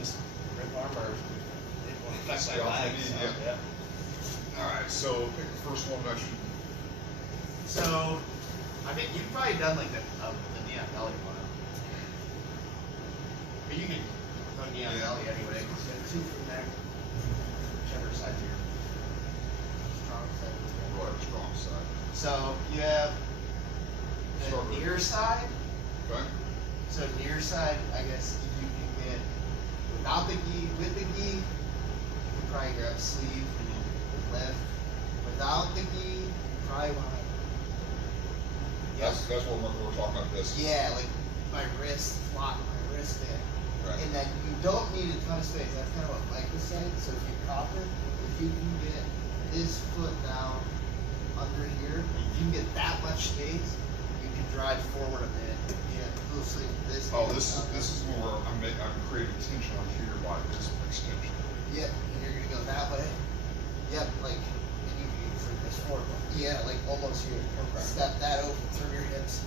just rip arm or it won't affect Stay my off the legs. knee, So, yeah. Alright, so pick the first one that should. So, I think you've probably done like the knee on belly one. But you can go knee on belly anyway. So two from there. Whichever side you're strong side. Right, strong side. So you have the Start with- near side. Okay? So near side, I guess if you can get without the gi, with the gi, you can probably grab sleeve and lift. Without the gi, you probably want to. That's what we're talking about this. Yeah, like my wrist, lock my wrist in. Right. And then you don't need a ton of space. That's kind of what Mike was saying. So if you cop it, if you can get this foot down under here, if you can get that much space, you can drive forward a bit. Yeah, mostly this. Oh, this is where I'm creating tension on here by this extension. Yep, and you're gonna go that way. Yep, like, and you can bring this forward. Yeah, like almost here. Okay. Step that over through your hips.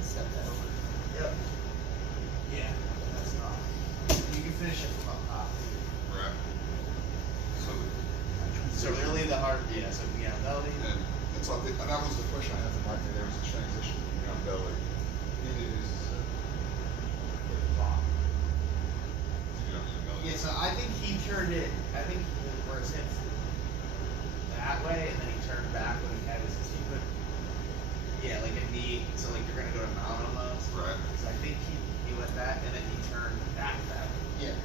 Step that over. Yep. Yeah, that's not. You can finish it from up top. Right. So really the hard, yeah, so we got belly. And that's all. And that was the question I had for Mike. There was a transition from belly. It is the top. Yeah, so I think he turned it, I think where it's hit that way, and then he turned back when he had his, he put, yeah, like a knee, so like you're gonna go to mount almost. Right. So I think he went back, and then he turned back that way. Yeah.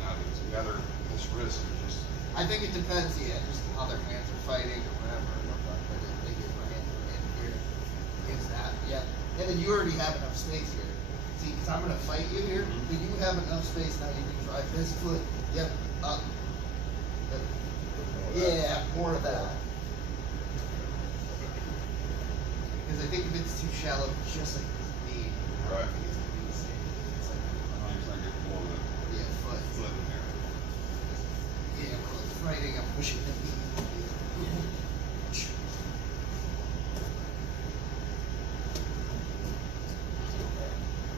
Now together, this wrist is just. I think it depends, yeah, just how their hands are fighting or whatever. But if they get my hands in here, against that, yeah. And then you already have enough space here. See, because I'm gonna fight you here, but you have enough space now. You can drive this foot, yep, up. Yep. Yeah, more of that. Because I think if it's too shallow, just like this knee, I Right. don't think it's gonna be the same. It's like, I'm trying to get more of the yeah, foot. foot in there. Yeah, when it's fighting, I'm pushing the knee.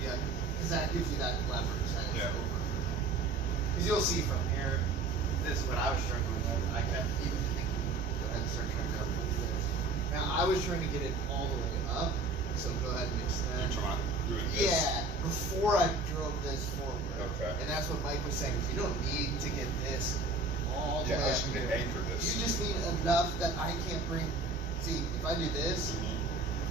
Yeah, because that gives you that leverage. That is Yeah. over. Because you'll see from here, this is what I was struggling with. I kept even thinking, go ahead and start trying to move this. Now, I was trying to get it all the way up, so go ahead and extend. You're trying to do it this. Yeah, before I drove this forward. Okay. And that's what Mike was saying, is you don't need to get this all the Yeah, way I up just need here. to anchor this. You just need enough that I can't bring, see, if I do this,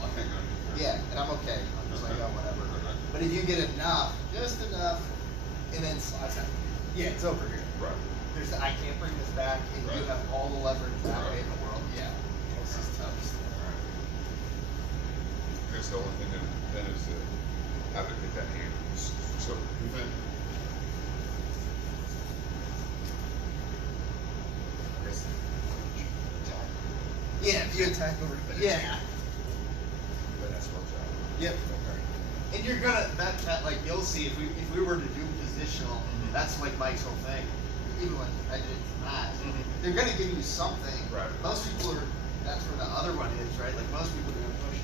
I can't go anywhere. yeah, and I'm okay. I'm just like, Okay. oh, whatever. Okay. But if you get enough, just enough, and then slide that. Yeah, it's over here. Right. There's, I can't bring this back, and you Right. have all the leverage that Right. way in the world. Yeah, this is toast. Alright. I guess the only thing then is to have to get that hand. So, you think? Yeah, if you attack over, yeah. Then that's works out. Yep. Okay. And you're gonna that like you'll see if we were to do positional, that's like Mike's whole thing. Even when I did it for Matt, they're gonna give you something. Right. Most people are. That's where the other one is, right? Like most people are gonna push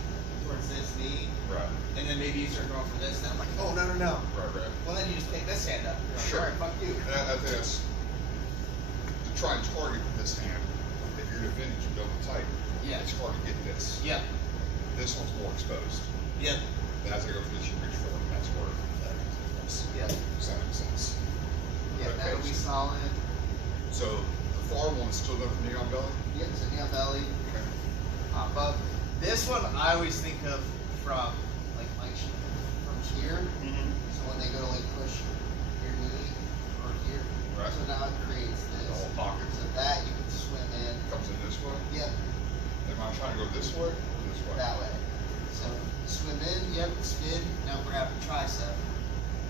towards this knee, Right. and then maybe you start going for this. And I'm like, oh no no no. Right, right. Well then you just take this hand up. You're like, Sure. all right, fuck you. And I think that's to try and target this hand. If you're defending, you double tight. Yeah. It's hard to get this. Yep. This one's more exposed. Yep. And as I go for this, you reach forward. That's where that makes Yep. Does that make sense? Yeah, Okay. that'll be solid. So the far one's still going for knee on belly. Yep. So knee on belly. Okay. Pop up. This one I always think of from like from here. So when they go to like push your knee or here. Right. So now it creates this. The whole pocket. So that you can swim in. Comes in this way. Yep. Am I trying to go this way or this way? That way. So swim in. Yep. Spin. Now grab the tricep.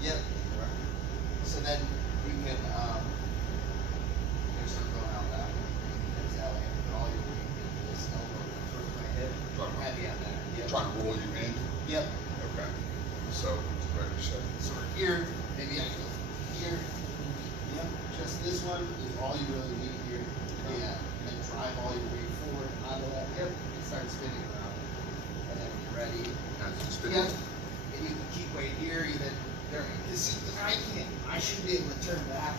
Yep. Right. So then you can you start going out that way. That's that way. Put all your weight into this elbow towards my hip. Heavy on that. Yep. Trying to roll you in. Yep. Okay. So, what did you say? So we're here, maybe I go here. Yep, just this one is all you really need here. Yeah, and then drive all your weight forward onto that. Yep, and start spinning around. And then when you're ready, That's just yep. And you can keep weight here, even Because I can't. I should be able to turn back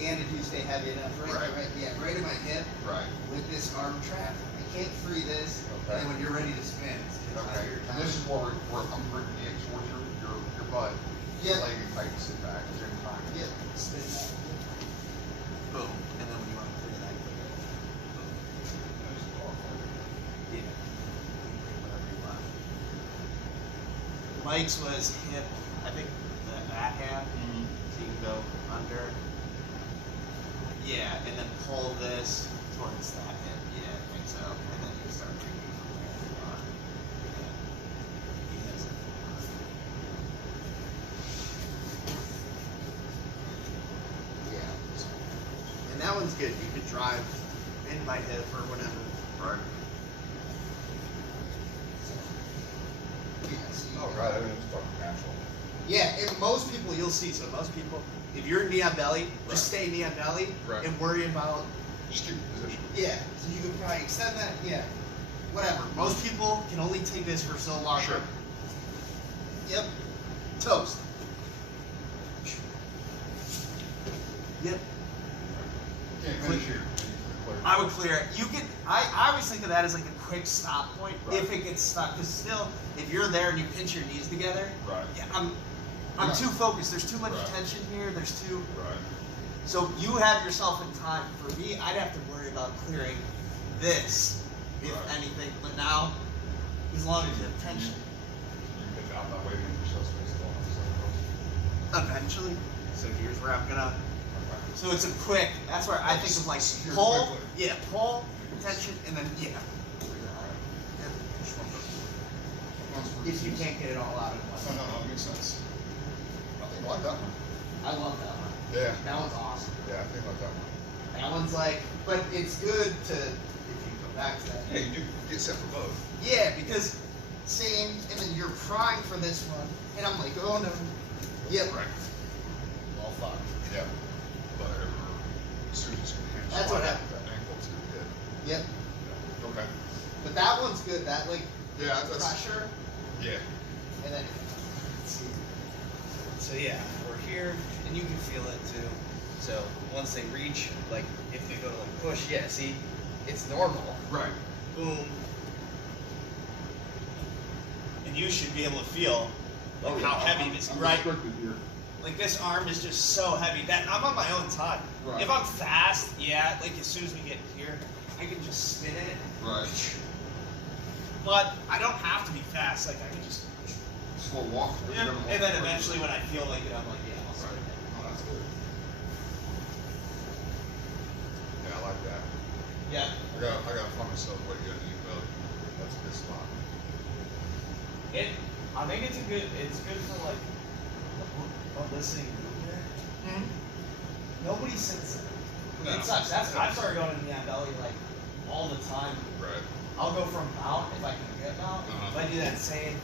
and if you stay heavy enough, right in my hip. Right. With this arm trap, I can't free this. Okay. And then when you're ready to spin, it's Okay. And this is where I'm bringing the egg towards your butt. Yeah. Leg and tight and sit back at the same time. Yep. Spin that. Boom. And then when you want to clear that, clear it. Boom. Yeah. You can bring whatever you want. Mike's was hip, I think that half. So you can go under. Yeah, and then pull this towards that hip. Yeah, I think so. And then you start drinking from there if you want. Yeah. He has it. Yeah. And that one's good. You could drive in my hip or whatever. Right. Yeah, see. Oh, right. I mean, it's fucking natural. Yeah, and most people you'll see. So most people, if you're knee on belly, just stay knee on belly and worry about. Just keep the position. Yeah, so you can probably extend that. Yeah, whatever. Most people can only take this for so long. Sure. Yep. Toast. Yep. Can't finish here. I would clear it. You can. I always think of that as like a quick stop point if it gets stuck. Because still, if you're there and you pinch your knees together, yeah, I'm too focused. There's too much tension here. There's too. Right. So you have yourself in time. For me, I'd have to worry about clearing this, if anything. But now, as long as you have tension. You can get out that way to get yourself space along. Eventually. So here's where I'm gonna. So it's a quick. That's where I think of like Secure pull. quickly. Yeah, pull, tension, and then yeah. If you can't get it all out at once. No, it makes sense. I think I like that one. I love that one. Yeah. That one's awesome. Yeah, I think I like that one. That one's like, but it's good to, if you go back to that. Yeah, you do get set for both. Yeah, because same, and then you're primed for this one, and I'm like, oh no. Yep. Right. All fucked. Yeah. But as soon as you can That's what happened. that ankle to the hip. Yep. Yeah. Okay. But that one's good. That like Yeah, that's. pressure, Yeah. and then. Let's see. So yeah, we're here, and you can feel it too. So once they reach, like if they go to like push, yeah, see, it's normal. Right. Boom. And you should be able to feel like how heavy this is, right? Here. Like this arm is just so heavy that I'm on my own time. Right. If I'm fast, yeah, like as soon as we get here, I can just spin it. Right. But I don't have to be fast. Like I can just. Slow walk. Yeah. And then eventually, when I feel like it, I'm like, yeah, I'll spin Right. it. Oh, that's good. Yeah, I like that. Yeah. I gotta find myself a way to get a knee belly. That's a good spot. I think it's good for like a listening movement. Mm-hmm. Nobody sits there. No. It sucks. I started going to knee on belly like all the time. Right. I'll go from mount if I can get mount. If I do that same,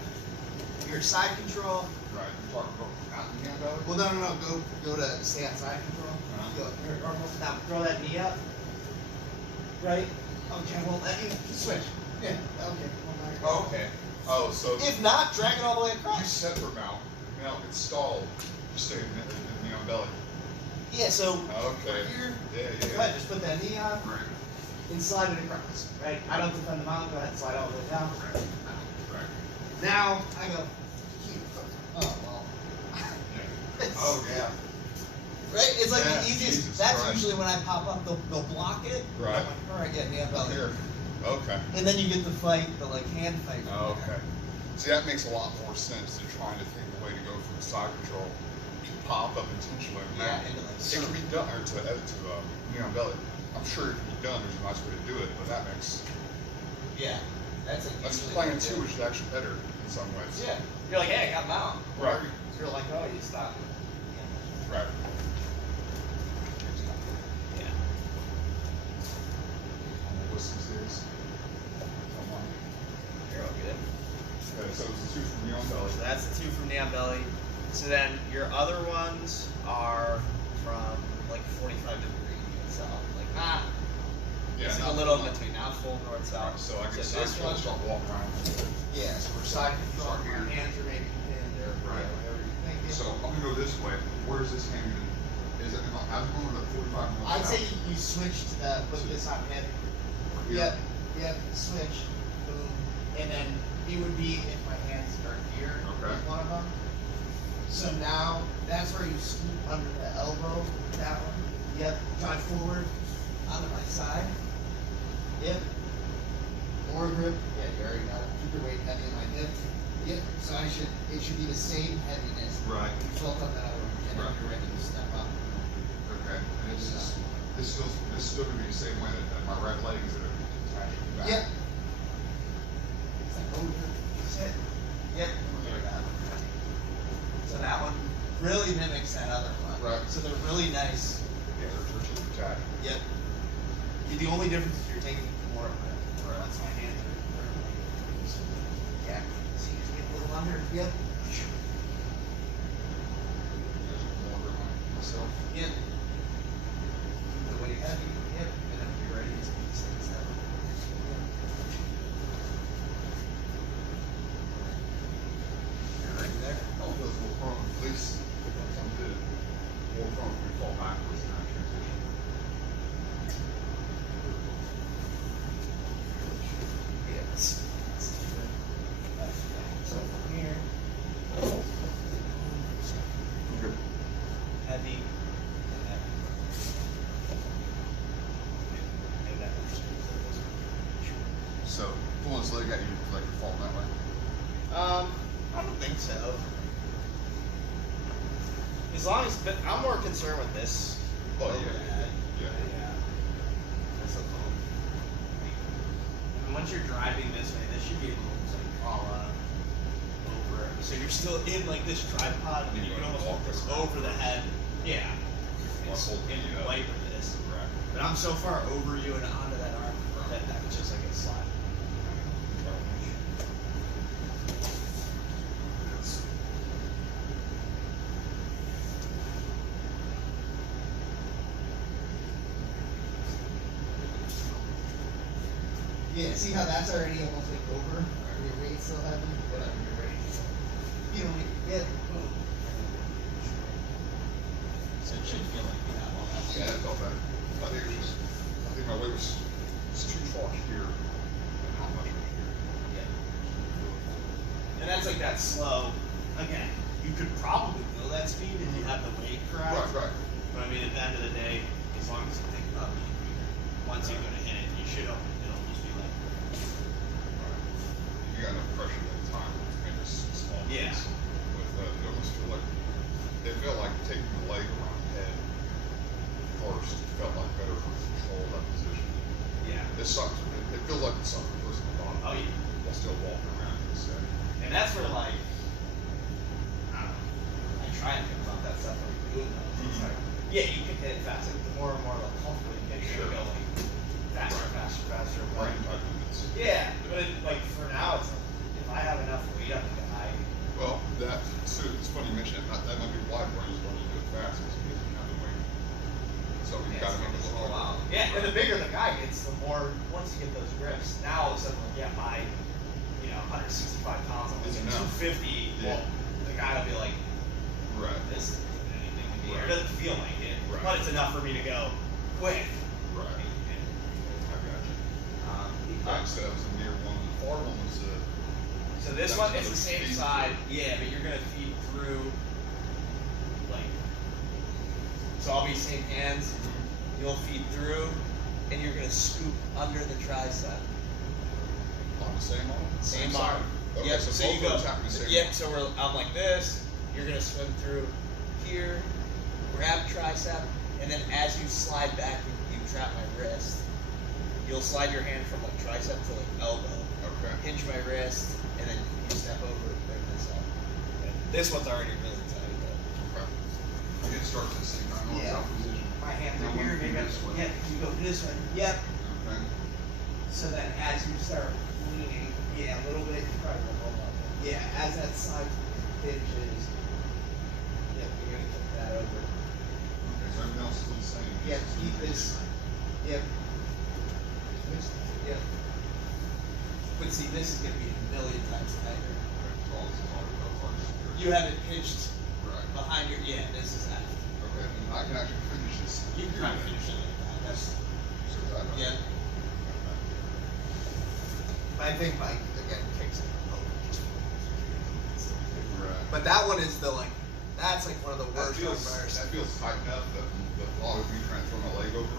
your side control. Right. Talk about out knee belly. Well, no. Go to stay on side control. Go here, now throw that knee up. Right. Okay. Well, let me switch. Yeah. Okay. Oh, okay. Oh, so If not, drag it all the way you across. set for mount. Now it's stalled. You stay in knee on belly. Yeah. So. Okay. Right here. Yeah. Go ahead. Just put that knee on. Right. And slide it across, right? I don't defend the mount, go ahead, slide all the way down. Right. Right. Now, I go, oh, well. Yeah. Oh, yeah. Right? It's like Yeah, the easiest, Jesus that's Christ. usually when I pop up, they'll block it. Right. I'm like, all right, yeah, knee up belly. Here. Okay. And then you get the fight, the like hand fight. Oh, okay. See, that makes a lot more sense than trying to think of a way to go from side control to pop up intentionally. Yeah, Now, into like it can be done, or to knee on belly. I'm sure it can be done. There's a nice way to do it, but that makes Yeah. That's like usually plan what I two, do. which is actually better in some ways. Yeah. You're like, hey, I got mount. Right. Or you're like, oh, you stop. Right. Yeah. What's this is? Come on. You're all good. Okay, so it's the two from knee on belly. So that's the two from Neon Belly. So then your other ones are from like 45 degrees south. Like Yeah. it's a not little in full. between, not full north south. So I guess this I'll one. start walking around. Yeah, so we're side control. Start here. Our hands are maybe pinned or Right. whatever you think. So I'm gonna go this way. Where is this hand gonna? Is it? I'm going with a 45 mile. I'd say you switch to the, put this on hip. Yep, switch, boom, and then it would be if my hands are here, Okay. with one of them. So now, that's where you scoop under the elbow, that one. Yep, drive forward, onto my side. Yep. More grip, yeah, you already got it. Keep your weight heavy in my hip. Yep, so it should be the same heaviness. Right. You felt on that other one, and then Right. you're ready to step up. Okay. And it's just, this is still gonna be the same way that my right leg is gonna attach back. Yep. It's like over, sit. Yep. So that one really mimics that other one. Right. So they're really nice. Yeah, they're just attached. Yep. The only difference is you're taking more of it. Once my hands are yeah. See, you get a little under. Yep. There's more behind myself. Yep. The way heavy. Yep. And then when you're ready, just step. You're right there. All those will prone, at least some did. More prone when we fall backwards in that transition. Yes. So from here, Okay. heavy, and heavy. And that So, pulling his leg at you like you're falling that way. I don't think so. As long as, but I'm more concerned with this. Oh, over yeah, the head. yeah. That's the phone. I mean, once you're driving this way, this should be able to like crawl up over. So you're still in like this tripod, and you can almost walk this over the head. Yeah. It's Hold in the, light of this. Right. But I'm so far over you and onto that arm that that's just like a slide. Yes. Yeah, see how that's already almost like over? Your weight's still heavy? Whatever, you're ready. You don't get, boom. So it should feel like you have all that. Yeah, it felt better. I think it was just, I think my weight was too far here and not much over here. Yeah. And that's like that slow, again, you could probably go that speed if you have the weight correct. Right. But I mean, at the end of the day, as long as you think about it, once you're gonna hit it, you should, it'll just be like, You got enough pressure at the time to make this small. Yeah. piece. But it almost feel like, it felt like taking the leg around the head first, it felt like better for control of that position. yeah. It sucks, it feels like it sucks for the person on the bottom. Oh, yeah. While still walking around in the set. And that's where like, I don't know, I try and think about that stuff when you're doing those. It's Mhm. like, yeah, you can hit it fast, like the more and more like comfortable you get, you're Sure. gonna go like faster, Right. faster. but- Brain type movements. Yeah, but like for now, it's like, if I have enough weight on the guy, Well, that, so it's funny you mention it, that might be why Brian's wanting to do it fast, is because you have the weight. So you yeah, gotta it's make it slow look out. like. Yeah, and the bigger the guy gets, the more, once you get those grips, now all of a sudden, like, yeah, my, 165 pounds, I'm It's losing enough. 250, Yeah. well, the guy will be like, Right. this isn't anything to me, or Right. it doesn't feel like it, Right. but it's enough for me to go quick. Right. I got you. Um, Right, so that was a near one, the far one was So this That's one, it's another the same feed side, through. yeah, but you're gonna feed through, like, so I'll be same hands, you'll feed through, and you're gonna scoop under the tricep. on the same arm? Same side? arm. Okay, Yep, so so both you of go, them tapping the same yep, arm. so I'm like this, you're gonna swim through here, grab tricep, and then as you slide back, you trap my wrist. You'll slide your hand from like tricep to like elbow, Okay. hinge my wrist, and then you step over and bring this up. And this one's already really tight, but. Okay. It starts at the same time, Yeah. out position. My hands Now are one here, feet maybe, this way. yeah, you go this way, yep. Okay. So then as you start leaning, yeah, a little bit, you probably won't hold up. Yeah, as that side hinges, yep, you're gonna kick that over. Okay, so everything else is still the same. Yeah, Just keep the this, yep. Yep. But see, this is gonna be a million times tighter. Okay, so all this is all about far secure. You have it pinched Right. behind your, yeah, this is that. Okay, and I can actually finish this. You can try to finish it like that. That's, So that, yeah. But I think Mike, again, kicks it over just Right. But that one is the, like, that's like one of the That worst feels, bars. that feels tight enough that the thought of me trying to throw my leg over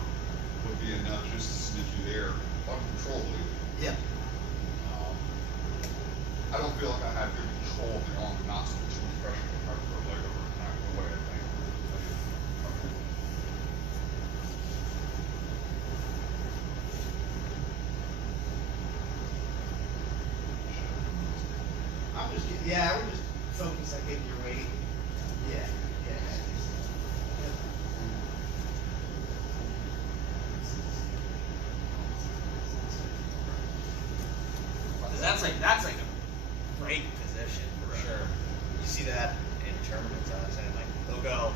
would be enough just to snitch you there uncontrollably. Yeah. I don't feel like I have good control of the arm, not so much pressure to try to throw a leg over, not the way I think. Okay. I'm just, yeah, I would just focus on getting your weight. Yeah. Yeah. That's like a break position for sure. You see that in tournaments, I was saying, like, they'll go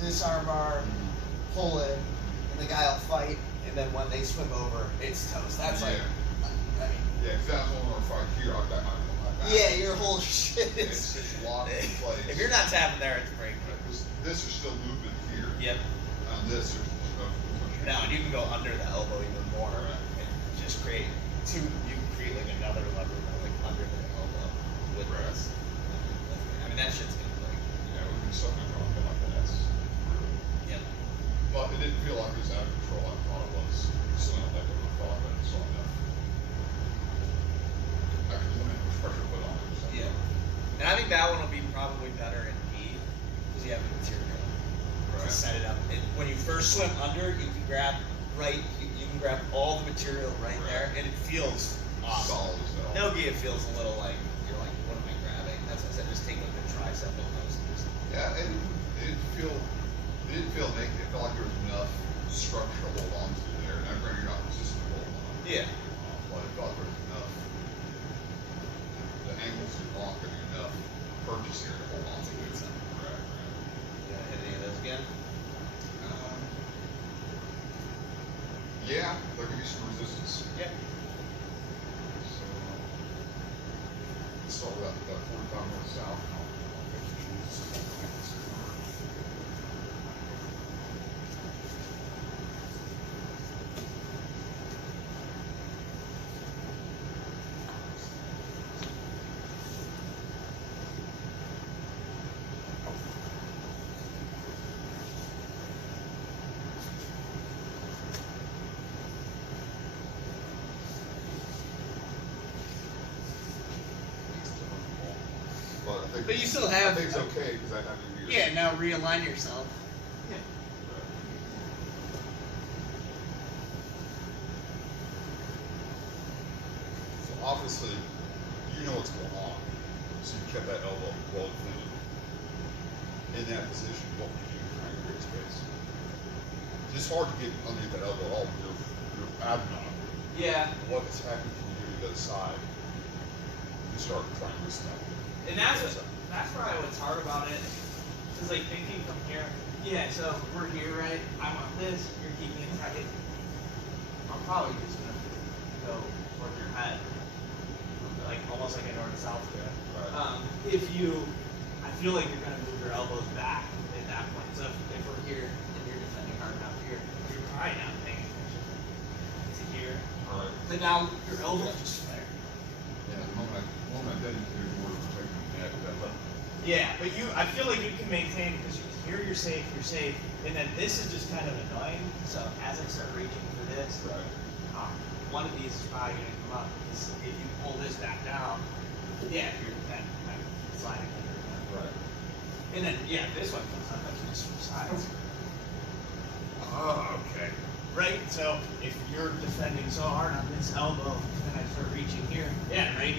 this arm bar, pull it, and the guy will fight, and then when they swim over, it's toast. That's like, I mean, Yeah, because that's one more fight here, I've got my back. yeah, your whole shit It's is. just locked in place. If you're not tapping there, it's breaking. This is still moving here. Yep. On this, there's no movement. Now, and you can go under the elbow even more, Right. and just create two. You can create like another lever, like under the elbow with Right. this. I mean, that shit's gonna break. Yeah, it would be something wrong like that. That's brutal. Yep. But it didn't feel like it was out of control. I thought it was. So like I thought that it's on enough. I could limit how much pressure to put on it. So. Yeah. And I think that one will be probably better in B because you have the material to Right. set it up. And when you first swim under, you can grab you can grab all the material right there, and it feels awesome. Solid as hell. No gi, it feels a little like you're like, what am I grabbing? That's what I said. Just take like the tricep almost. Yeah, it didn't feel naked. It felt like there was enough structure to hold on to there. And granted, you're not resistant to hold on. Yeah. But it felt like there was enough. The angles are wrong, but enough purchase here to hold on to it. Right. You gonna hit any of those again? Yeah, there could be some resistance. Yep. So, let's start with that 45 north south. And I'll get the shoes. But I think But you still have- I think it's okay because I have you here. Yeah. Now realign yourself. Yeah. So obviously, you know what's going on. So you kept that elbow well defended. In that position, what would you do to try and create space? It's hard to get underneath that elbow at all with your abdomen. Yeah. What attack can you do to the other side to start trying to loosen that? And that's where what's hard about it is like thinking from here. Yeah, so we're here, right? I want this. You're keeping it tight. I'm probably just gonna go toward your head, like almost like a north south there. Right. I feel like you're gonna move your elbows back at that point. So if we're here and you're defending hard enough here, you're probably not paying attention to here. Alright. But now your elbows just there. Yeah, the moment I did it, there's more protecting the neck. Yeah, but I feel like you can maintain because here you're safe, and then this is just kind of annoying. So as I start reaching for this, Right. one of these is probably going to come up because if you pull this back down, yeah, you're then kind of sliding under that. Right. And then this one comes up, that's just from sides. Oh, okay. Right. So if you're defending so hard on this elbow, then I start reaching here. Yeah, right.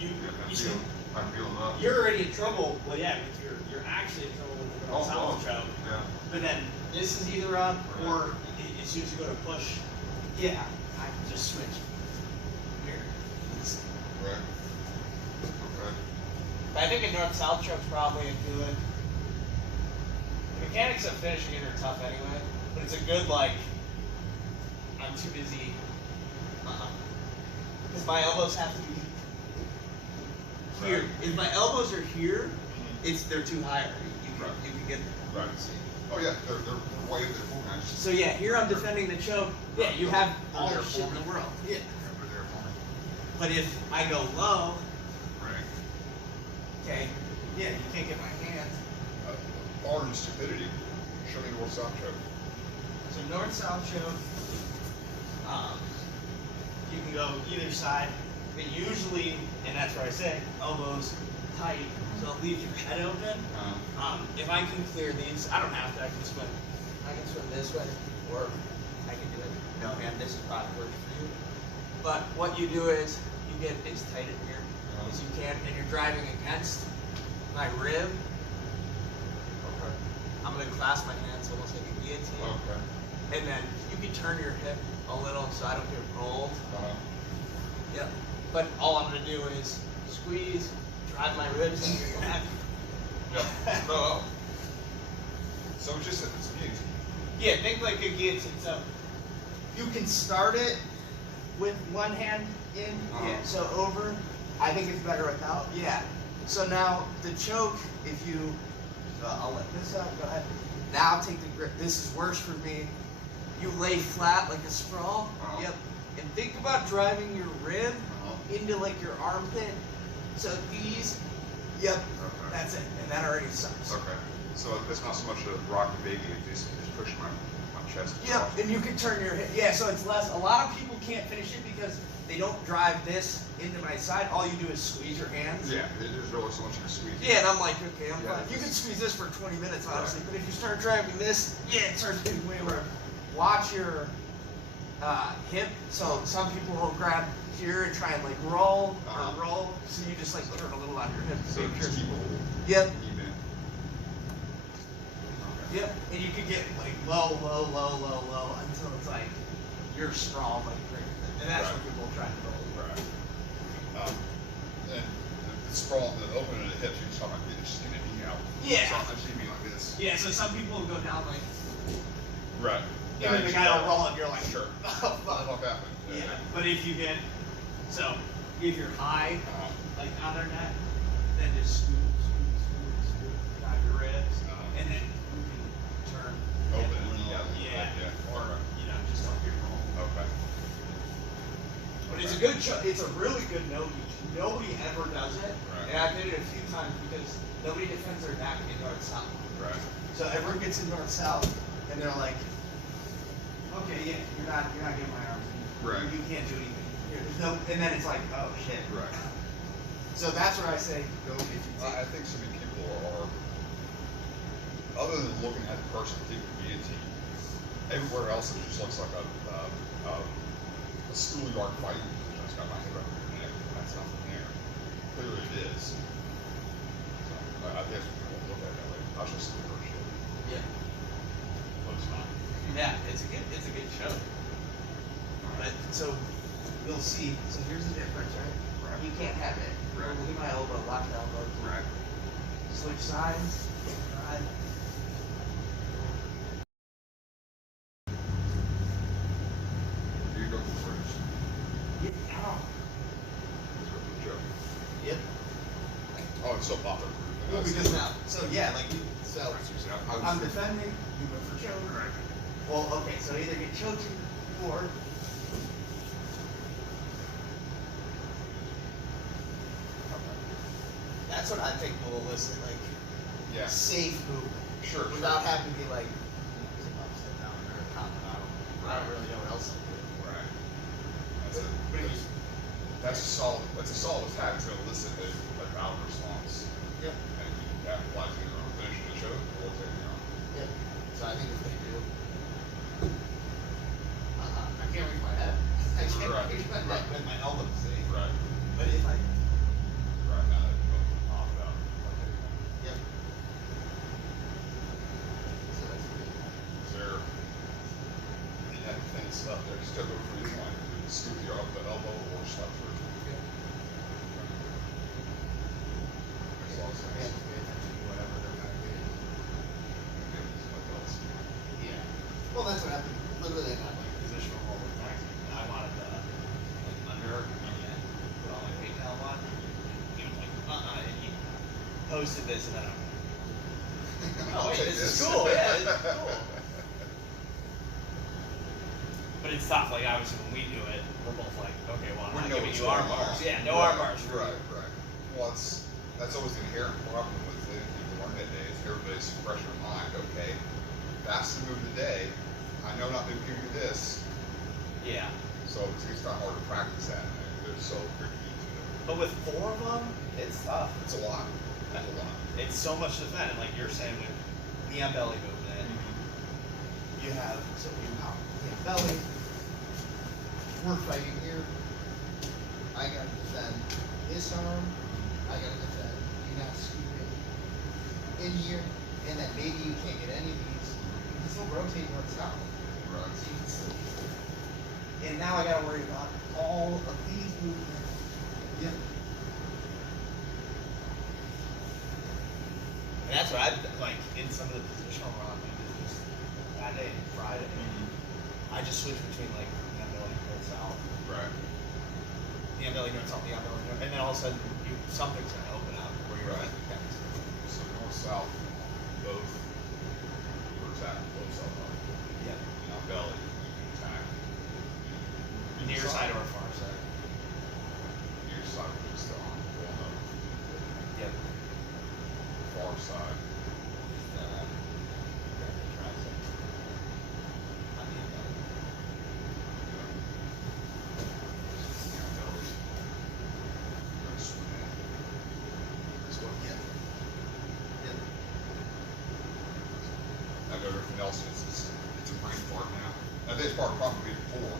You see. I'm feeling up. You're already in trouble. Well, yeah, with you're actually in trouble with the south choke. Yeah. But then this is either up or as soon as you go to push, yeah, I can just switch here. Right. Okay. But I think a north-south choke's probably a good. The mechanics of finishing it are tough anyway, but it's a good like. I'm too busy. Because my elbows have to be here. If my elbows are here, they're too high already. Right. You can get them. Right. Oh yeah, they're way up there for me. I just- So yeah, here I'm defending the choke. Yeah, you have all They're the there shit for in the me. world. Yeah. They're there for me. But if I go low, Right. okay, yeah, you can't get my hands. Barn stupidity. Show me north-south choke. So north-south choke, you can go either side, but usually, and that's where I say, elbows tight, so it leaves your head open. If I can clear these, I don't have to, I can swim this way, or I can do it, no hand, this is probably works for you. But what you do is, you get as tight in here as you can, and you're driving against my rib. Okay. I'm gonna clasp my hands almost like a guillotine. Okay. And then you can turn your hip a little so I don't get rolled. Yep. But all I'm gonna do is squeeze, drive my ribs into your neck. Yeah. No. So it's just it's guillotine. Yeah, think like a guillotine. So you can start it with one hand in. Yeah. So over. I think it's better without. Yeah. So now the choke, if you, I'll let this out. Go ahead. Now take the grip. This is worse for me. You lay flat like a sprawl. Yep. And think about driving your rib into like your armpit. So these, yep, Okay. that's it. And that already sucks. Okay. So it's not so much a rocky baby, it's just pushing my chest. Yep, and you can turn your head. Yeah, so it's less. A lot of people can't finish it because they don't drive this into my side. All you do is squeeze your hands. Yeah, there's really so much you can squeeze. Yeah, and I'm like, okay, I'm Yeah. fine. You can squeeze this for 20 minutes, honestly. Right. But if you start driving this, yeah, it starts getting way worse. Watch your hip. So some people will grab here and try and like roll or roll. So you just like turn a little on your hip. So Make sure- just keep Yep. even. Okay. Yep, and you can get like low until it's like you're sprawled like crazy, and that's Right. what people try to roll. Right. And the sprawl, the opening of the hips, you just talking about getting just getting a knee out. Yeah. So I should be like this. Yeah, so some people will go down like, Right. and then the guy will roll, and you're like, Sure. oh What fuck. happened? Yeah, but if you get, so if you're high, like on their neck, then just scoot, drive your ribs, and then you can turn. Open hip and a knee little, out. Yeah, or Okay. you know, just don't get rolled. Okay. But it's a good show. It's a really good note. Nobody ever does it, Right. and I've did it a few times because nobody defends their back in north south. Right. So everyone gets in north south, and they're like, "Okay, yeah, you're not getting my arms. Right. You can't do anything. There's no." And then it's like, "Oh shit." Right. So that's where I say, go if you I think so many people are, other than looking at the person taking the guillotine, everywhere else it just looks like a schoolyard fighting position. It's got my head up your neck. That's nothing there. Clearly it is. So I guess we won't look at it that way. I should still her shit. Yeah. But it's not. Yeah, it's a good show. But so we'll see. So here's the difference, right? Right. You can't have it. Right. Look at my elbow, locked elbow. Right. Switch sides. Right. You go first. Get down. Let's go for the joke. Yep. Oh, it's so popular. Well, because now, so yeah, like you, so I'm I'm defending. You go for choke. Right. Well, okay, so either get choked or that's what I think will elicit like Yeah. safe movement. Sure. Without having to be like upside down or top and I don't really know what else to do. Right. That's a solid attack to elicit a valid response. Yep. And you can capitalize either on finishing the show or taking it on. Yep. So I think if they do, I can't reach my head. I can't Right. reach my neck with my elbow safe. Right. But if I, Right now, that you don't opt out. Okay. yep. So that's good. Is there anything stuff there still go for you? Like, scoop you off the elbow or stuff for you? Makes a lot of Yeah, sense. pay attention to whatever they're gonna do. Okay, something else. Yeah. Well, that's what happened. Literally, I got like positional hold with Max. I wanted to like under and then put all my weight down on. He was like, and he posted this, and then I'm, I'll wait, take this is cool, yeah, this is cool. But it's tough. Like obviously, when we do it, we're both like, okay, well, I'm We not know giving what's you arm going bars. on. Yeah, no Right, arm bars. For Right, you. right. Well, that's always the inherent problem with it. People learn that day is everybody's fresh in mind. Okay, that's the move of the day. I know not to give you this, Yeah. so it's kind of hard to practice that. And they're so tricky to But with 4 of them, it's tough. It's a lot. It's a lot. It's so much to defend. And like you're saying with knee on belly movement, you have so you have knee on belly. We're fighting here. I gotta defend this arm. I gotta defend you not scooping in here, and then maybe you can't get any of these. You can still rotate what's out. Right. So you can still. And now I gotta worry about all of these movements. Yep. And that's what I like in some of the positional rock we did just that day, Friday. I just switched between like knee on belly, north south, Right. knee on belly, north south, knee on belly, north, and then all of a sudden something's gonna open up where you're Right. like, okay. So north south, both or attack both south up. Yeah. You know, belly, attack. Near side or far side. Near side is the arm going up. Yep. Far side. I know everything else it's a brain fart now. I think it's part of the problem being poor.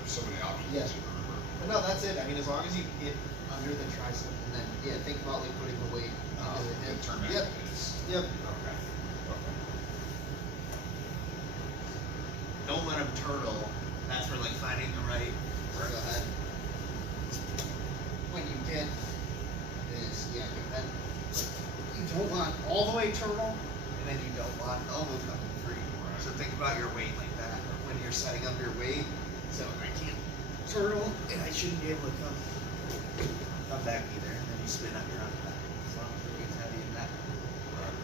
There's so many options. Yes. to remember. But no, that's it. I mean, as long as you get under the tricep, and then think about like putting the weight into the hip. Turn Yep. is Yep. okay. Okay. Don't let them turtle. That's for like finding the right. Go ahead. When you get this, and you don't want all the way turtle, and then you don't want elbow coming free. Right. So think about your weight like that when you're setting up your weight. So I can't turtle, and I shouldn't be able to come back either. And then you spin up your own back as long as your weight's heavy in that. Right.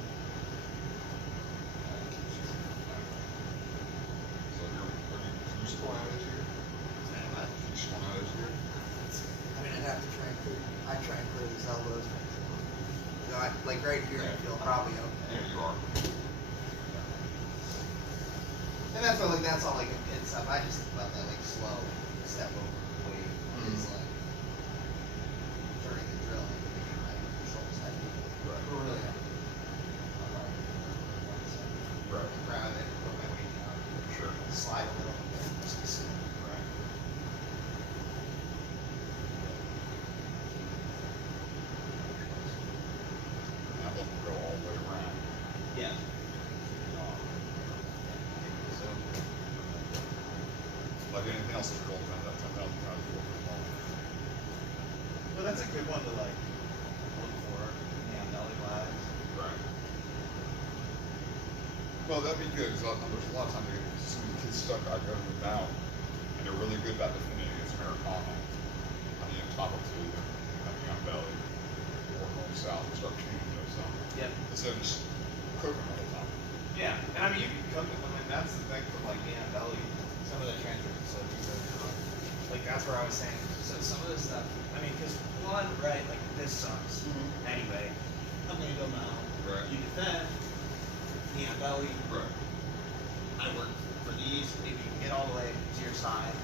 So you still out this year? You still out this year? I mean, I'd have to try and clear these elbows. So like right here, I feel probably okay. Yeah, you are. And that's what, like, that's all like a pin stuff. I just think about that like slow step over weight is like during the drill, like, make sure my control's heavy. Right. We're really heavy. I'm like, one step. Right. Grab it, put my weight down, Sure. slide a little bit, just to see. Right. I'm looking to go all the way around. Yeah. So, like anything else, it's rolled down that 10,000 pounds worth of ball. Well, that's a good one to like look for. Yeah, belly wise. Right. Well, that'd be good, because there's a lot of times you get some kids stuck out there in the mount, and they're really good about defending against Americana. On the top of two, nothing on belly, or north south, and start changing those some. Yep. Instead of just cooking all the time. Yeah, and I mean you can cook it. I mean that's the thing from like knee on belly. Some of the transfers so like that's where I was saying. So some of this stuff. I mean, because one, right? Like this sucks. Anyway, I'm gonna go mount. Right. You defend. Knee on belly. Right. I work for these. Maybe you can get all the way to your side.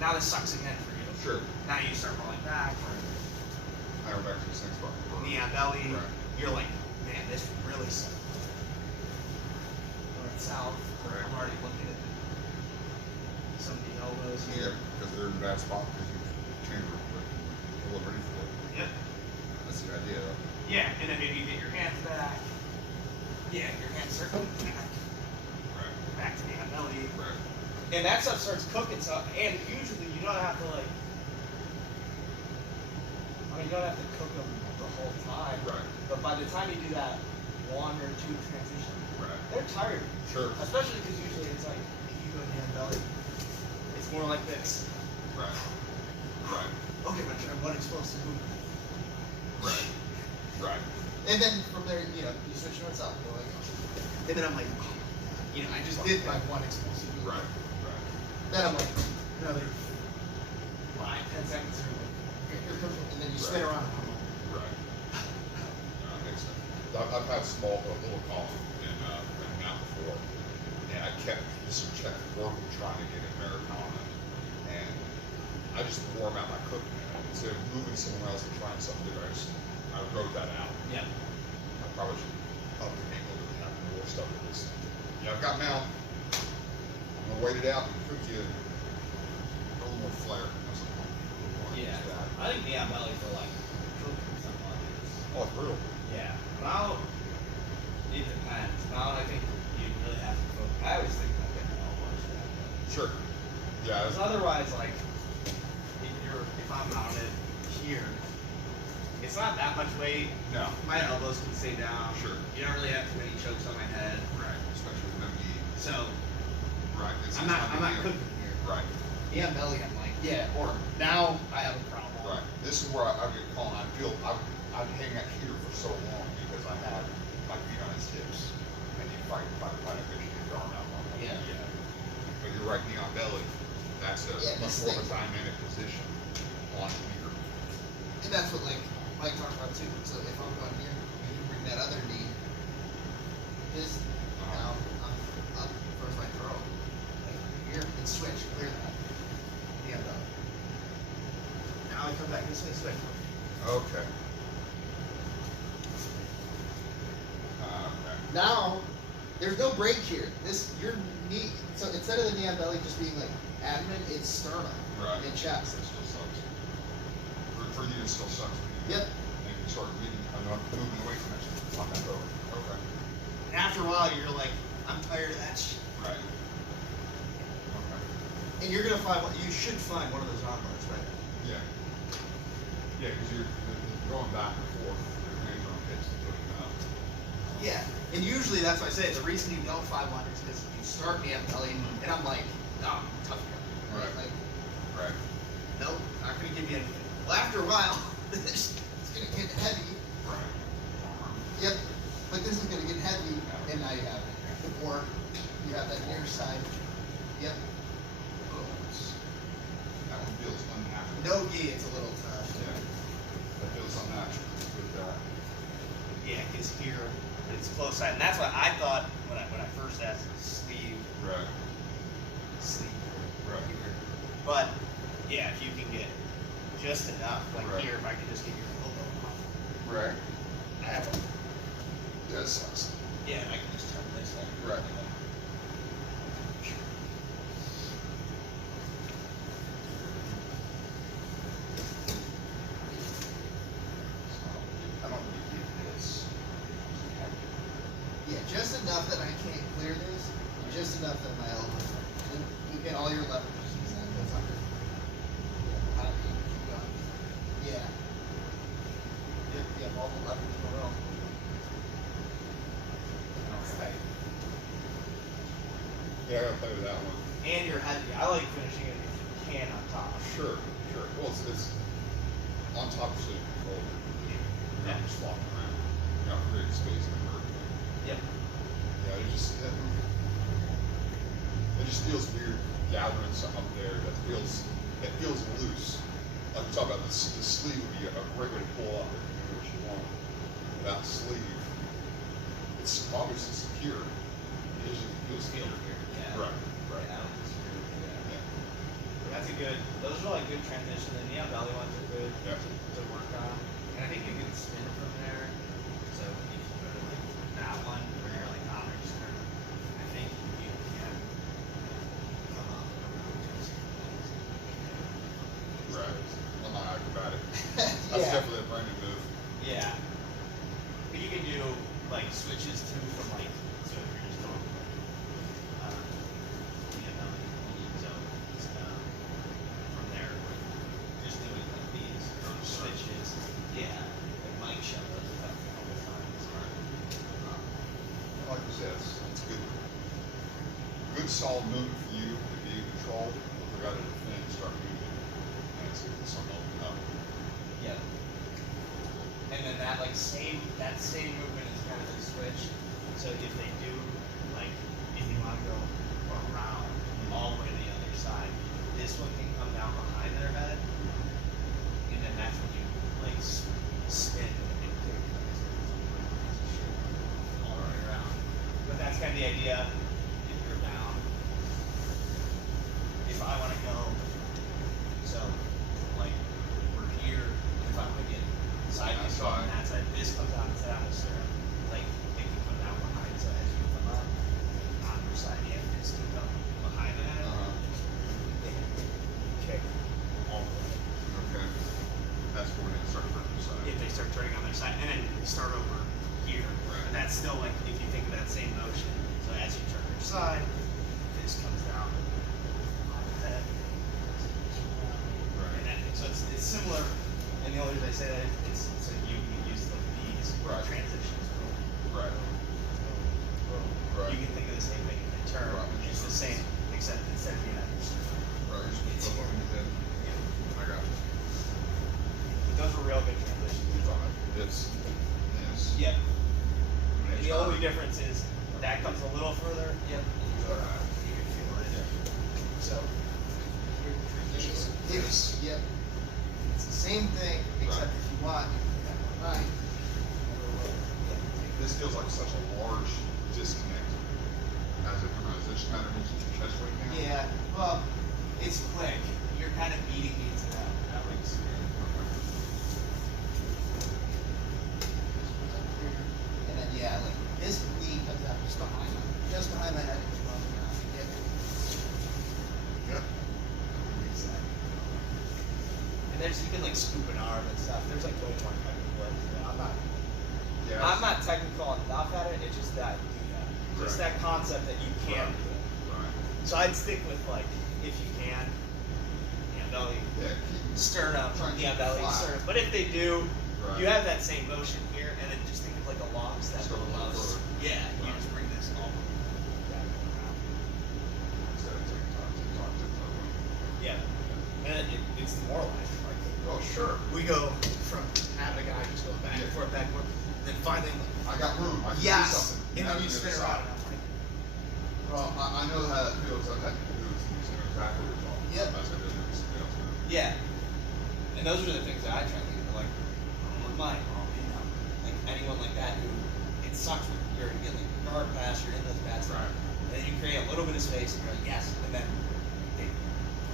Now this sucks again for you. Sure. Now you start rolling back or Now we're back to the same spot. knee on belly. Right. You're like, man, this really sucks. North south. Right. I'm already looking at some of the elbows Yeah, here. because they're in a bad spot because you change real quick. You're ready for it. Yep. That's the idea, though. Yeah, and then maybe you get your hands back. Yeah, your hands circle back. Right. Back to the belly. Right. And that stuff starts cooking stuff. And usually you don't have to like. I mean, you don't have to cook them the whole time. Right. But by the time you do that 1 or 2 transition, Right. they're tired. Sure. Especially because usually it's like if you go hand belly, it's more like this. Right. Right. Okay, but try one explosive movement. Right. Right. And then from there, you know, you switch to itself. You're like, and then I'm like, oh, you know, I just did my one explosive move. Right. Right. Then I'm like, another 5-10 seconds through, like, here comes, and then you spin Right. around and I'm like, Right. Makes sense. I've had a little column in Mount before, and I kept just kept working trying to get Americana, and I just wore them out my cooking. Instead of moving somewhere else and trying something different, I wrote that out. Yep. I probably should up the game a little bit, have more stuff with this. Yeah, I've got Mount. I'm gonna wait it out and cook you a little more flair. Yeah. I think Neon Belly for like cooking something like this. Oh, it's brutal. Yeah. Now it depends. Now I think you really have to focus. I always think I'm getting all much that. Sure. Yeah. Because otherwise, like, if I'm mounted here, it's not that much weight. No. My elbows can stay down. Sure. You don't really have too many chokes on my head. Right. Especially with them being. So Right. I'm not cooking here. Right. yeah, belly, I'm like, yeah, or now I have a problem. Right. This is where I get calling. I'd hang out here for so long because I had my feet on his hips, and you fight a fish, you get your arm out. Yeah. But you're right, knee on belly. That's a Yeah, much this more of a thing- dynamic position on here. And that's what like Mike talked about too. So if I'm going here, you can bring that other knee. This now I'm up towards my throat. Like here and switch, clear that. Yeah, belly. Now I come back this way, switch. Okay. Okay. Now there's no break here. This your knee. So instead of the knee on belly just being like abdomen, it's sternum Right. and chest. It still sucks. For you, it still sucks. Yep. And you start moving away from it. On that over. Okay. And after a while, you're like, I'm tired of that shit. Right. Okay. And you're gonna find what you should find one of those arm bars right now. Yeah. Yeah, because you're going back and forth. Your hands are on hips and pushing up. Yeah. And usually that's why I say the reason you don't find one is because you start me on belly, and I'm like, no, I'm tough guy. Right. Like, Right. nope, not gonna give you anything. Well, after a while, it's gonna get heavy. Right. Yep. But this is gonna get heavy, and now you have it. Or you have that near side. Yep. Oh, that one feels unnatural. No gi, it's a little tough. Yeah. That feels unnatural. With that. Yeah, because here it's close side, and that's what I thought when I first asked sleeve. Right. Right. Here. But yeah, if you can get just enough, like Right. here, if I can just get your elbow off. Right. I have a That sucks. yeah, and I can just turn this way. Right. I don't need this. Yeah, just enough that I can't clear this, and just enough that my elbow. And you get all your leverage. Use that. That's under. I don't need to keep going. Yeah. Yep, you have all the leverage in the world. Okay. Yeah, I gotta play with that one. And you're heavy. I like finishing it if you can on top. Sure, sure. Well, it's on top of so you control it. You're not just flopping around. You're not creating space in the earth. Yep. Yeah, it just feels weird gathering something up there that feels loose. Like we talk about the sleeve would be a great way to pull up if you do what you want. Without sleeve, it's obviously secure. It usually feels secure. Yeah. Right, right. Yeah, I don't disagree with that. Yeah. That's a good. Those are like good transition. The neon belly ones are good Yeah. to work on, and I think you can spin from there. So if you go to like that one where you're like, oh, just turn. I think you can come up around just. Right. I'm not acrobatic. That's Yeah. definitely a brand new move. Yeah. But you can do like switches too from like so if you're just going neon belly zones from there like just doing like these switches. Yeah. Like Mike showed us a couple times. Like you said, it's good. Good solid move for you to be in control. But we got to defend, start moving, and it's something open up. Yeah. and then that same movement is kind of the switch. So if they do, like, if you want to go around all the way to the other side, this one can come down behind their head, and then that's when you like spin and take all the way around. But that's kind of the idea. If you're down, if I want to go, so like we're here, if I want to get side to side on that side, this comes out instead of sternum, like it can come down behind. So as you come up on your side, yeah, this can come behind the head. They can kick all the way. Okay. That's when they start turning the side. If they start turning on their side, and then they start over here, Right. and that's still like if you think of that same motion. So as you turn your side, this comes down on the head, Right. and then, so it's similar. And the only reason I say that is so you can use like these Right. transitions. Right. Right. You can think of the same thing in the turn. Right. It's the same, except instead of being at your sternum. Right. It's Flip here. on your head. Yeah. I got you. But those were real good transitions. This. Yep. When And they the only turn. difference is that comes a little further. Yep. You go around. You can feel it. So. It's, yep. It's the same thing, except Right. if you want, you can have it behind. This feels like such a large disconnect as a transition kind of makes your chest weight down. Yeah. Well, it's quick. You're kind of beating me to that like And then, yeah, like this knee comes out just behind my head. Yep. Yep. And there's you can like scoop an arm and stuff. There's like way more technical ways. Yeah. I'm not technical enough at it. It's just that just Right. that concept that you can do it. Right. So I'd stick with like if you can, belly, Yeah. Keep sternum, Try and keep it belly, flat. sternum. But if they do, Right. you have that same motion here, and then just think of like a long step Just go a little almost. further. Yeah, you Right. just bring this all back around. Instead of tick-tock. Yeah, and it's demoralizing. Like, Oh, sure. we go from having a guy just go back and Yeah. forth, then finally, I got room. I can do yes, something. and Now then you to the spin other around, side. and I'm like, Well, I know how that feels. I've had to do it. You know exactly what you're talking about. Yep. That's what I did with something else. yeah. And those are the things that I try to think of, like, with my mom, like anyone like that who, it sucks when you're getting like guard pass, you're in those bad spots. Right. And then you create a little bit of space, and you're like, yes, and then they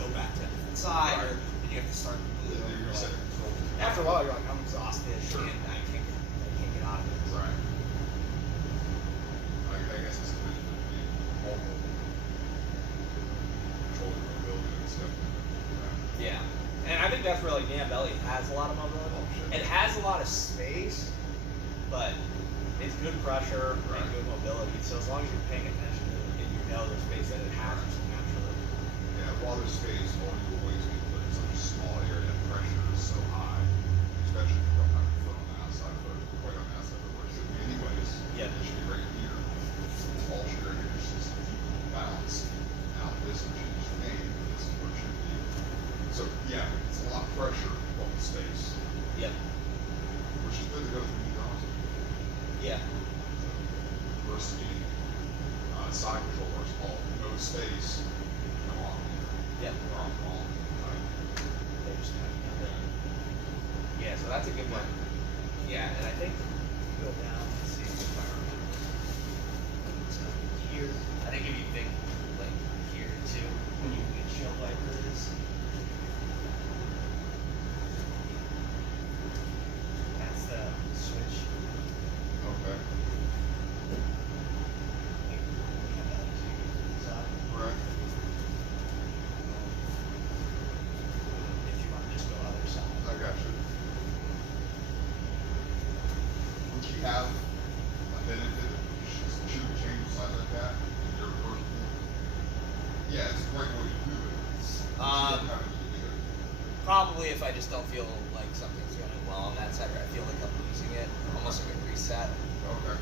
go back to a different side, Right. and you have to start. Then you're gonna set control. After a while, you're like, I'm exhausted, Sure. and I can't get out of it. Right. I guess it's a bit of being mobile, controlling your mobility and stuff. Yeah, and I think that's where like Belly has a lot of mobility. Oh, shit. It has a lot of space, but it's good pressure Right. and good mobility. So as long as you're paying attention to it and you know the space that it has just naturally. Yeah, while there's space, all you always get, but in such a small area, pressure is so high, especially if you don't have your foot on the outside, but quite on the outside, but where it should be anyways. Yeah. It should be right here. All shear here is just balance. Now this machine is made, this is where it should be. So, yeah, it's a lot of pressure on the space, Yep. which is good to go through the honestly. Yeah. Versus being, side control versus all, no space, no arm. Yep. Arm, right? They just have yeah, so that's a good one. Yeah, and I think go down and see if I remember. So here, I think if you think like here too, when you windshield wiper is. That's the switch. Okay. Like, we have that too, side. Right. If you want to just go other side. I got you. Would you have a benefit of shooting change side like that in your first move? Yeah, it's a great way to do it. Um, How do you do it? Probably if I just don't feel like something's going well on that side, or I feel like I'm losing it, almost like a reset. Okay.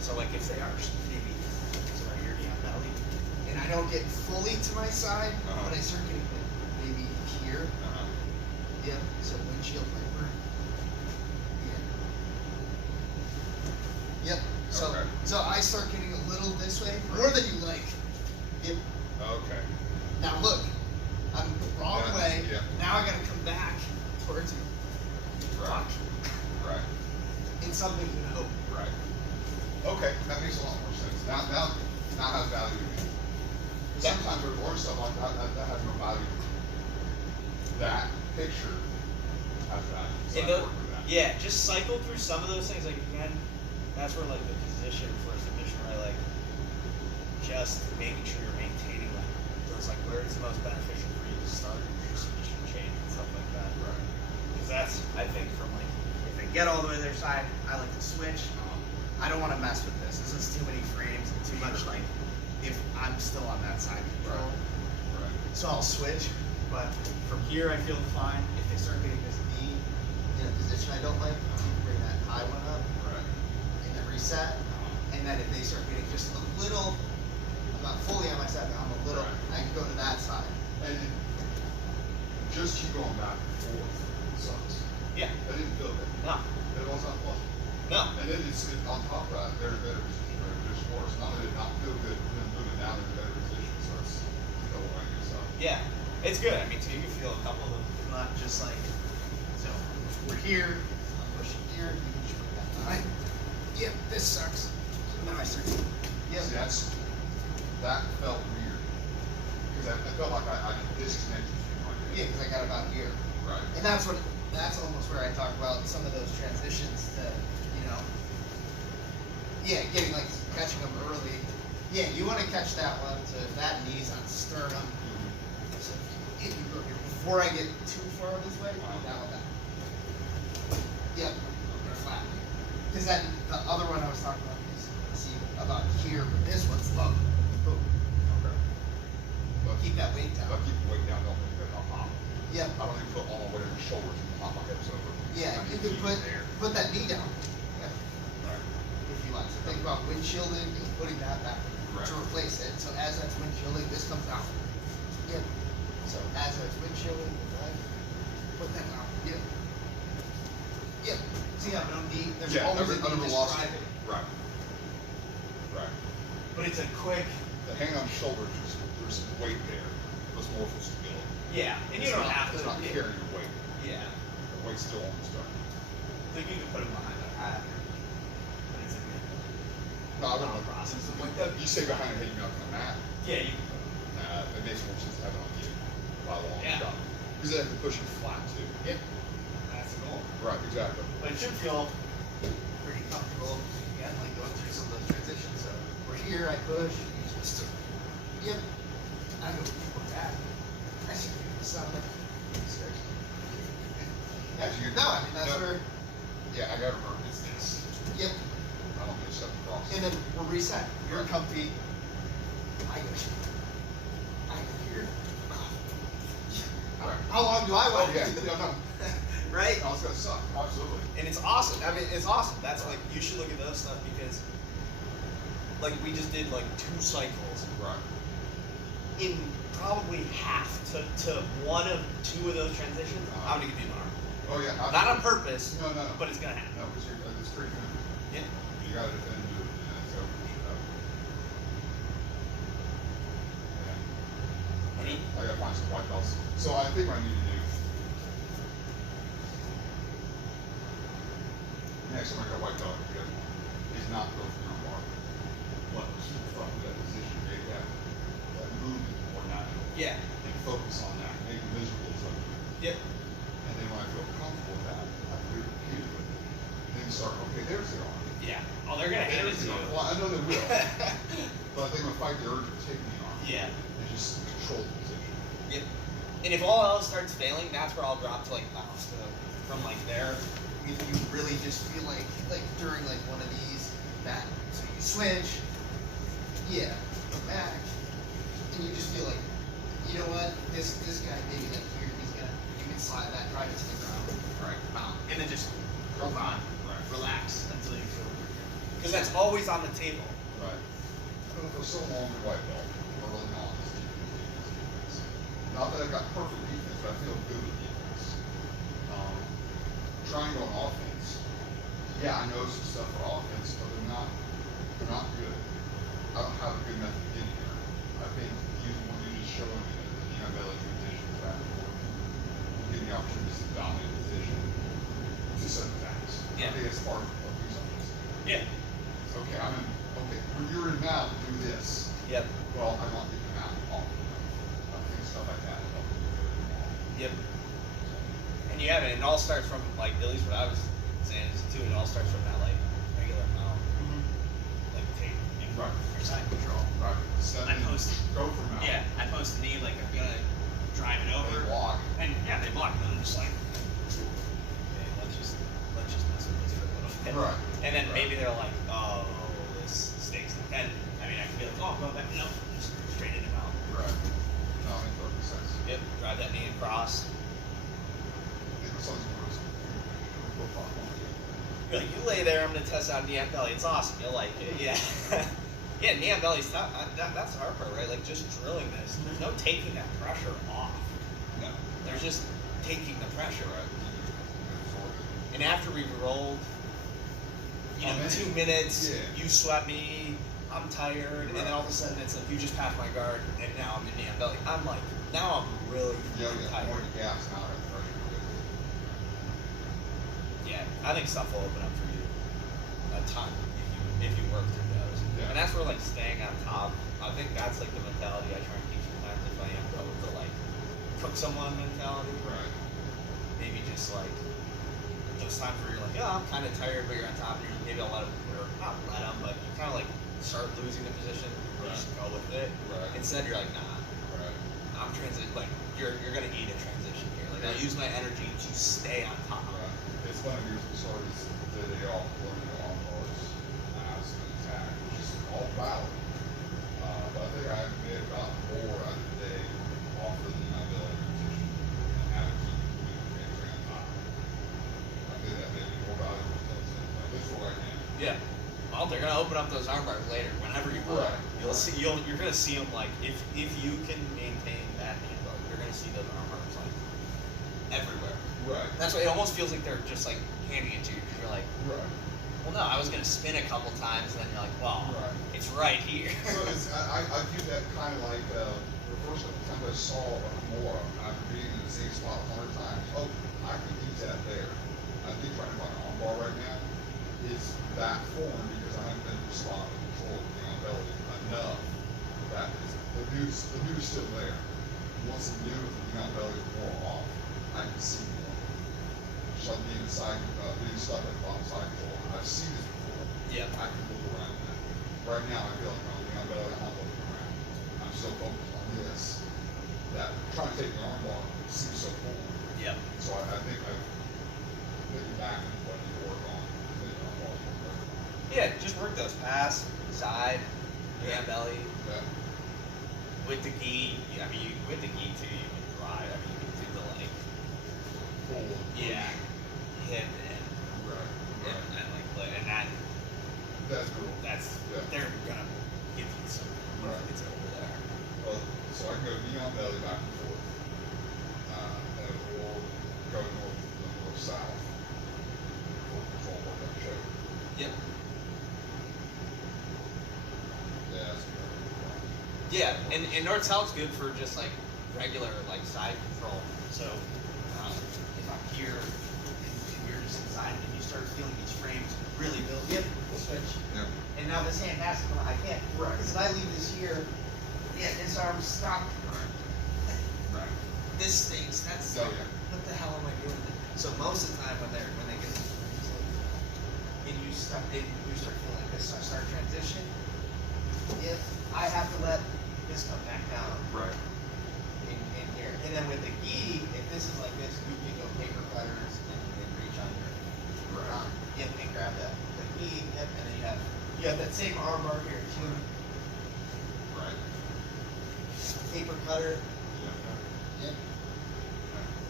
So like if they are maybe so right here, yeah, belly. And I don't get fully to my side, Uh-huh. but I start getting maybe here. Uh-huh. Yep. So windshield wiper. Yeah. So I start getting a little this way, more than you like. Yep. Okay. Now look, I'm the wrong Yeah, way. yeah. Now I gotta come back towards you. Right. Right. In something you know. Right. Okay, that makes a lot more sense. Now has value to me. Yeah. Sometimes with more stuff like that has no value. That picture has value. So And I work with that. yeah, just cycle through some of those things. Like again, that's where like the position for submission, right? Like just making sure you're maintaining like those like where it's the most beneficial for you to start your submission change and stuff like that. Right. Because that's I think from like if they get all the way to their side, I like to switch. I don't want to mess with this. This is too many frames and too much like if I'm still on that side control. Right. So I'll switch, but from here I feel fine. If they start getting this knee in a position I don't like, you can bring that high one up Right. and then reset. And then if they start getting just a little, I'm not fully on my side, but I'm a little, Right. I can go to that side. And just keep going back and forth. It sucks. Yeah. I didn't feel good. No. It was not fun. No. And then it's on top of that, they're in a better position, right? There's worse. Not only did it not feel good, but then moving down in a better position, so it's double whammy yourself. Yeah, it's good. I mean, so you can feel a couple of them, not just like So we're here, I'm pushing here, you can just bring that behind. Yep, this sucks. So now I start. Yep. See, that felt weird. Because I felt like I disconnected from my Yeah, because I got about here. Right. And that's almost where I talk about some of those transitions to, getting like catching them early. Yeah, you want to catch that one. So if that knee's on sternum, so if you go here before I get too far this way, that one back. Yep, flat. Because then the other one I was talking about is see about here, but this one's low. Boom. Okay. But Keep that weight down. keep the weight down, don't make that not pop. Yep. I don't even put all my weight on your shoulders and pop my hips over. Yeah, I you need to can keep it there. put that knee down. Yep. Right. If you want. So think about windshielding and putting that back Right. to replace it. So as that's windshielding, this comes out. Yep. So as that's windshielding, right, put that out. Yep. Yep. See how no knee? There's Yeah, always I a knee never just lost it. driving. Right. Right. but it's a quick. The hand on shoulders, there's weight there. It's more for stability. Yeah, and you It's don't not- have to. It's not carrying your weight. Yeah, The weight's still on the start. I think you can put it behind the hat. But it's a good No, I wouldn't. process of like You say behind the head, you're not gonna mat. Yeah, you can put it. Nah, it makes more sense to have it on you by a long Yeah. shot. Because then I can push you flat too. Yep. That's the goal. Right, exactly. But it should feel. Pretty comfortable. Again, like going through some of those transitions. So we're here, I push, you just yep. I go back. I should sound like As you no, I mean that's where Yeah, I gotta remember it's this. yep. I don't get stuff across. And then we'll reset. You're comfy. I go here. Right. How long do I Oh, wait? yeah, no, no. Right? No, it's gonna suck, absolutely. And it's awesome. I mean, it's awesome. That's like you should look at those stuff because, like, we just did like 2 cycles Right. in probably half to one of 2 of those transitions. I'm gonna give you an arm. Oh, yeah. Not on purpose, No, no. but it's gonna happen. No, because it's pretty good. Yeah. You gotta defend it, and it's over, shut up. Yeah. I gotta find some white belts. So I think what I need to do. Next time I got white belt, because is not go for your mark. But keep from that position, make that movement more natural. Yeah. And focus on that, make it visible as Yep. and then when I feel comfortable with that, I can repeat it with it. And then start, okay, there's the arm. Yeah. Oh, they're gonna hand it There's to the you. arm. Well, I know they will. But I think I'm gonna fight the urge of taking the arm. Yeah. And just control the position. Yep. And if all else starts failing, that's where I'll drop to like bounce to from like there. If you really just feel like during like one of these that so you switch, yeah, go back, and you just feel like, you know what, this guy maybe like here you can slide that right into the ground, Right. and then just hold on, Right. relax until you feel it. Because that's always on the table. Right. I've been for so long with white belt, early on, defense. Not that I got perfect defense, but I feel good with defense. Trying to go on offense. Yeah, I know some stuff for offense, but they're not I want to get them out off. I think stuff like that will help you get rid of them all. Yep. And you have it. It all starts from like at least what I was saying is too. It all starts from that like regular mount, like tape and Right. your side control. Right. Step I in, post- go from out. Yeah, I post the knee like I'm gonna drive it over. They block. And yeah, they block. And I'm just like, okay, let's just mess with this for a little bit. Right. And then Right. maybe they're like, oh, this stinks. And I mean, I can be like, oh, go back. No, just straighten them out. Right. No, it makes perfect sense. Yep, drive that knee across. It was something worse. We'll talk on it. You're like, you lay there, I'm gonna test out knee on belly. It's awesome. You'll like it. Yeah. Yeah, knee on belly's not, that's the hard part, right? Like just drilling this. There's no taking that pressure off. No. There's just taking the pressure. Right. And after we've rolled, you know, Oh, man. 2 minutes, Yeah. you sweat me, I'm tired, and then all of a sudden it's like you just passed my guard, and now I'm in knee on belly. I'm like, now I'm really Yeah, yeah. tired. More gas now than pressure. Yeah, I think stuff will open up for you a ton if you work through those. Yeah. And that's where like staying on top. I think that's like the mentality I try and teach sometimes if I am go with the like cook someone mentality. Right. Maybe just like those times where you're like, yeah, I'm kind of tired, but you're on top, and you're, maybe I'll let them, or not let them, but you kind of like start losing the position, you Right. just go with it. Right. Instead, you're like, nah, Right. I'm like you're gonna need a transition here. Like I'll use my energy to stay on top. Right. It's one of years we started the day off learning the arm bars as an attack, which is all valid. But I think I may have gotten more out of the day off of the ability position and how to keep moving hamstring on top. I think that may be more valuable than at least for right now. Yeah. Well, they're gonna open up those arm bars later. Whenever you want, Right. you'll see. You're gonna see them like if you can maintain that handle, you're gonna see those arm bars like everywhere. Right. That's why it almost feels like they're just like handing it to you. 'Cause you're like, Right. well, no, I was gonna spin a couple times, and then you're like, well, Right. it's right here. So it's, I view that kind of like, the first time I saw a Kimura, after being in the same spot 100 times, oh, I can use that there. I think trying to find an armbar right now is that form because I haven't been responding to control of the ability enough. That is, the new is still there. Once the new with the ability is more off, I can see more. Just like being being stuck at the bottom side control. I've seen this before. Yeah. I can look around that. Right now, I feel like I'm on the belly, I'm not looking around. I'm so focused on this, that trying to take the arm bar seems so cool. Yep. So I think I've looking back at what I need to work on, I think arm bars will work. Yeah, just work those pass, side, Yeah. hand belly. Yeah. With the gi, I mean, with the gi too, you can drive. I mean, you can do the like, Full. yeah, hip and Right, right. and that That's cool. that's Yeah. they're gonna give you some Right. it's over there. Well, so I can go knee on belly back and forth. And or go north south. For control work on the shoulder. Yep. Yeah, that's good. Yeah, and north south's good for just like regular like side control. So if I'm here and you're just inside and you start feeling these frames really build, yep, we'll switch. Yeah. And now this hand has to come out. I can't. Right. Because if I leave this here, yeah, this arm's stopped. Right. This stinks. That's Oh, yeah. what the hell am I doing? So most of the time when they get and you start feeling like this, start transition. If I have to let this come back down Right. in here, and then with the gi, if this is like this, you can go paper cutters and reach under. Right. Yep, and grab the gi. Yep, and then you have that same arm bar here too. Right. Paper cutter. Yeah. Yep.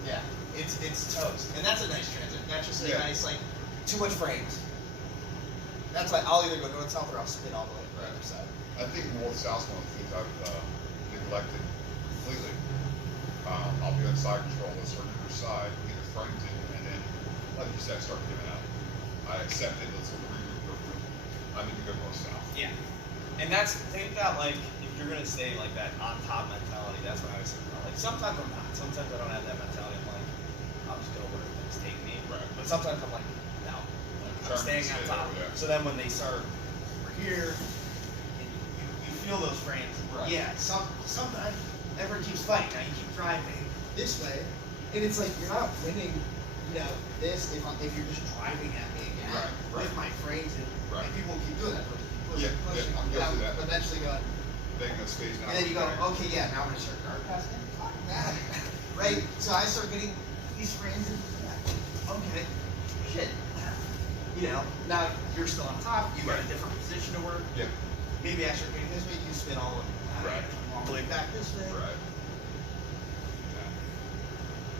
Yeah, it's toast, and that's a nice transit. That's just a Yeah. nice like too much frames. That's why I'll either go north south or I'll spin all the way to the Right. other side. I think north south's one of the things I've neglected completely. I'll be on side control, let's start to your side, get it framed in, and then, like you said, start giving up. I accept it, let's go through. I need to go north south. Yeah, and that's think that like if you're gonna stay like that on top mentality, that's what I was thinking about. Like sometimes I'm not. Sometimes I don't have that mentality. I'm like, I'll just go where things take me. Right. But sometimes I'm like, no, like, I'm Determined to staying on stay top. there, yeah. So then when they start over here, and you feel those frames. Right. Yeah, sometimes everyone keeps fighting. Now you keep driving this way, and it's like you're not winning. You know, this if you're just driving at me again Right, with my frames, and people keep doing that. Yeah, I'm guilty of that. Eventually going, Taking those space now. and then you go, okay, yeah, now I'm gonna start guard passing. Fuck that, right? So I start getting these frames, and yeah, okay, shit. You know, now you're still on top. You got a different position to work. Yeah. Maybe I start getting this way. You spin all the way back this way. Right. Yeah.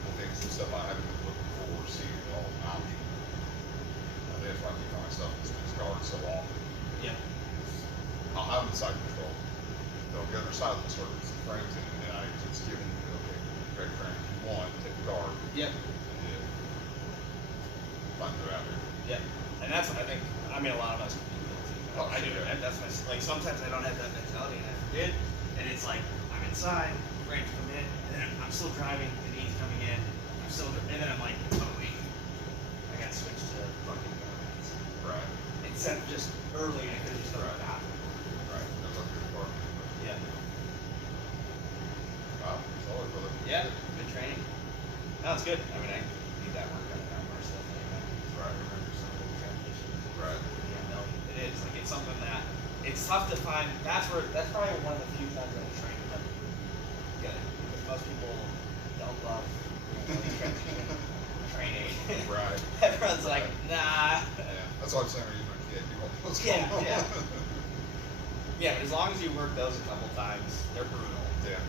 I think some stuff I haven't been looking for, seeing it all mounting. That's why I keep my stuff in this guard so often. Yeah. I'll have the side control. They'll get on the side of the circuits, the frames in, and then I just give them, okay, great frame, one, take the guard, Yep. and then find it out there. Yep. And that's what I think. I mean, a lot of us can be guilty. Oh, I do. sure. And that's my like. Sometimes I don't have that mentality, and I forget. And it's like I'm inside, frames come in, and then I'm still driving, and he's coming in. I'm still, and then I'm like, oh wait, I got to switch to fucking guards. Right. Instead of just early, I could have just done Right. that. Right. That's like your part. Yeah. Wow, it's all right, brother. Yeah. Good training. No, it's good. I mean, I need that work on more stuff anyway. Right. Remember some of the transitions. Right. Yeah, no, it is. Like, it's something that it's tough to find. That's probably one of the few times I train that get it. Because most people don't love training. Right. Everyone's like, nah. Yeah. That's what I'm saying when you use my kid. You won't know what's Yeah, going on. yeah. Yeah, but as long as you work those a couple times, they're brutal. Yeah.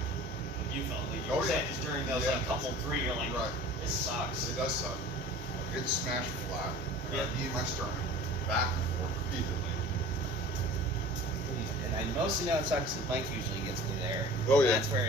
You felt like you Oh, were yeah. saying just during those Yeah. like couple three, you're like, Right. this sucks. It does suck. I get smashed flat. I Yeah. got knee in my sternum, back and forth repeatedly. And I mostly know it sucks because Mike usually gets me there. Oh, yeah. That's where